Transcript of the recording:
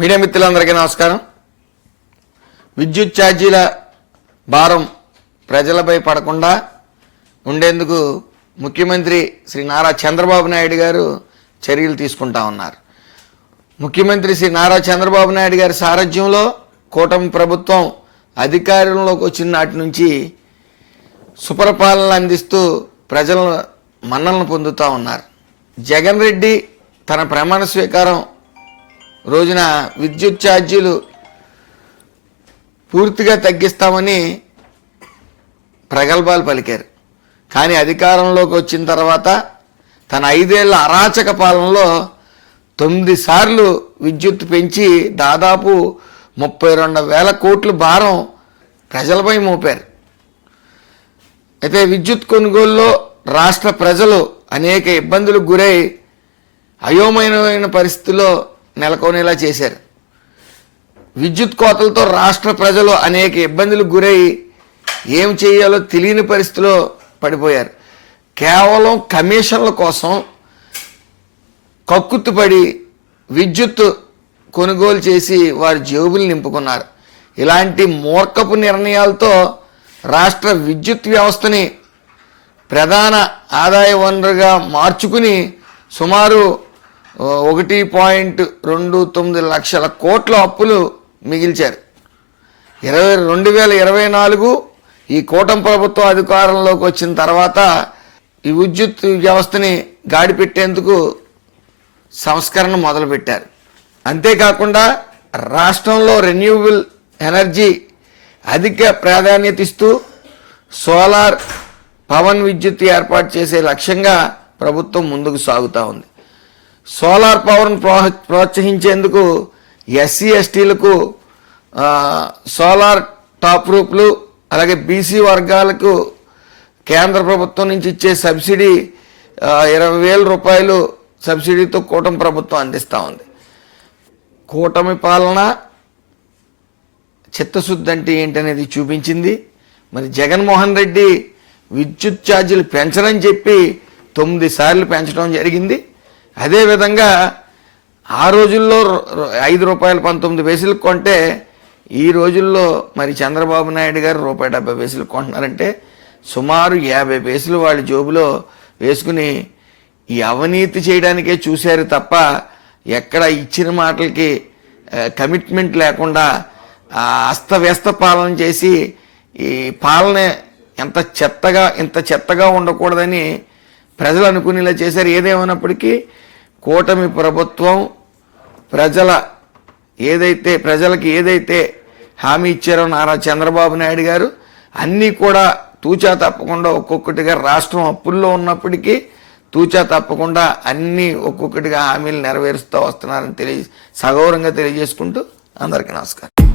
Media మిత్రులందరికీ నమస్కారం. విద్యుత్ ఛార్జీల భారం ప్రజలపై పడకుండా ఉండేందుకు ముఖ్యమంత్రి శ్రీ నారా చంద్రబాబు నాయుడు గారు చర్యలు తీసుకుంటా ఉన్నారు. ముఖ్యమంత్రి శ్రీ నారా చంద్రబాబు నాయుడు గారి సారథ్యంలో కూటమి ప్రభుత్వం అధికారంలోకి వచ్చిన నాటి నుంచి సుపరిపాలన అందిస్తూ ప్రజలను మన్నలను పొందుతూ ఉన్నారు. జగన్ రెడ్డి తన ప్రమాణ స్వీకారం రోజున విద్యుత్ ఛార్జీలు పూర్తిగా తగ్గిస్తామని ప్రగల్భాలు పలికారు. కానీ అధికారంలోకి వచ్చిన తర్వాత తన ఐదేళ్ళ అరాచక పాలనలో తొమ్మిది సార్లు విద్యుత్ పెంచి దాదాపు ముప్పై రెండు వేల కోట్ల భారం ప్రజలపై మోపారు. అయితే విద్యుత్ కొనుగోలులో రాష్ట్ర ప్రజలు అనేక ఇబ్బందులకు గురై అయోమయమైన పరిస్థితిలో నెలకొనేలా చేశారు. విద్యుత్ కోతలతో రాష్ట్ర ప్రజలు అనేక ఇబ్బందులకు గురై ఏం చేయాలో తెలియని పరిస్థితిలో పడిపోయారు. కేవలం కమిషన్ల కోసం కక్కుత్తుపడి విద్యుత్ కొనుగోలు చేసి వారి జేబులు నింపుకున్నారు. ఇలాంటి మూర్ఖపు నిర్ణయాలతో రాష్ట్ర విద్యుత్ వ్యవస్థని ప్రధాన ఆదాయ వనరుగా మార్చుకుని సుమారు ఒకటి పాయింట్ రెండు తొమ్మిది లక్షల కోట్ల అప్పులు మిగిల్చారు. ఇరవై రెండు వేల ఇరవై నాలుగు ఈ కూటమి ప్రభుత్వం అధికారంలోకి వచ్చిన తర్వాత ఈ విద్యుత్ వ్యవస్థని గాడిపెట్టేందుకు సంస్కరణ మొదలుపెట్టారు. అంతేకాకుండా రాష్ట్రంలో రెన్యూవబుల్ ఎనర్జీ అధిక ప్రాధాన్యత ఇస్తూ సోలార్ పవన్ విద్యుత్ ఏర్పాటు చేసే లక్ష్యంగా ప్రభుత్వం ముందుకు సాగుతూ ఉంది. సోలార్ పవర్ను ప్రోహ ప్రోత్సహించేందుకు ఎస్సీ ఎస్టీలకు సోలార్ టాప్ రూపులు అలాగే బీసీ వర్గాలకు కేంద్ర ప్రభుత్వం నుంచి ఇచ్చే సబ్సిడీ ఇరవై వేల రూపాయలు సబ్సిడీతో కూటమి ప్రభుత్వం అందిస్తూ ఉంది. కూటమి పాలన చిత్తశుద్ధి అంటే ఏంటనేది చూపించింది. మరి జగన్మోహన్ రెడ్డి విద్యుత్ ఛార్జీలు పెంచరని చెప్పి తొమ్మిది సార్లు పెంచడం జరిగింది. అదేవిధంగా ఆ రోజుల్లో ఐదు రూపాయలు పంతొమ్మిది పైసలు కొంటే ఈ రోజుల్లో మరి చంద్రబాబు నాయుడు గారు రూపాయి డెబ్బై పైసలు కొంటున్నారంటే సుమారు యాభై పైసలు వాళ్ళ జోబులో వేసుకుని ఈ అవినీతి చేయడానికే చూశారు తప్ప ఎక్కడ ఇచ్చిన మాటలకి కమిట్మెంట్ లేకుండా అస్తవ్యస్త పాలన చేసి ఈ పాలన ఎంత చెత్తగా ఇంత చెత్తగా ఉండకూడదని ప్రజలు అనుకునేలా చేశారు. ఏదేమైనప్పటికీ కూటమి ప్రభుత్వం ప్రజల ఏదైతే ప్రజలకి ఏదైతే హామీ ఇచ్చారో నారా చంద్రబాబు నాయుడు గారు అన్నీ కూడా తూచా తప్పకుండా ఒక్కొక్కటిగా రాష్ట్రం అప్పుల్లో ఉన్నప్పటికీ తూచా తప్పకుండా అన్నీ ఒక్కొక్కటిగా హామీలు నెరవేరుస్తూ వస్తున్నారని తెలియ సగౌరవంగా తెలియజేసుకుంటూ అందరికీ నమస్కారం.